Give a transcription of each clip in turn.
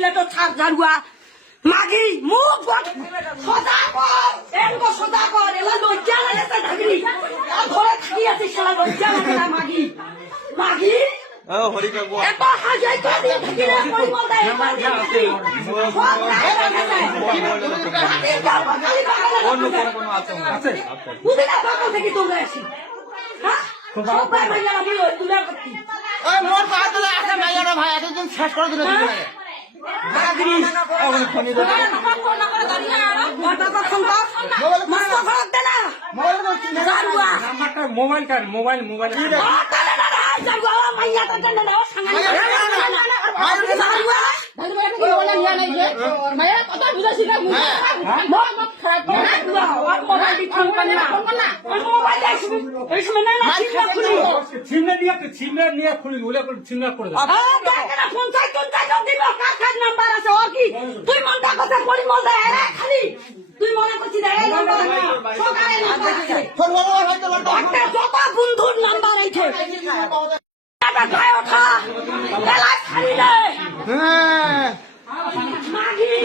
দিলে তো ছাড় ঝাড়ুয়া মাগি মুখ সদা কর এনগো সদা কর এলা লজ্জা লাগেছে ঢাকরি আর ঘরে থাকি আছে শালা লজ্জা লাগে না মাগি মাগি ও হরি কাকু এত হাজাই তো দিয়ে থাকি রে পরিমল দা একবার দিয়ে অন্য কোনো আছে আছে বুঝি না বাবা থেকে তোমরা আসি হ্যাঁ সবাই মাইয়া লাগি ওই তুলে করতি ওই মোর পাতলা আছে মাইয়ারা ভাই এতদিন শেষ করে দিল মাগরি এখন ফোনে দাও নাম্বারটা মোবাইল কার মোবাইল ছিমনা নিয়ে খুলি ওলে ছিমনা করে দাও তুই মনটা কথা পড়ি মজা খালি তুই মনে করছিস সকালে নাম্বার আছে যত বন্ধুর নাম্বার আছে গায়ে ওঠা বেলা খালি রে মাগি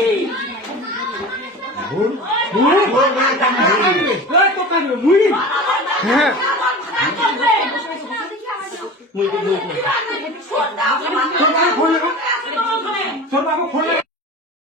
তোর বাবা খোলে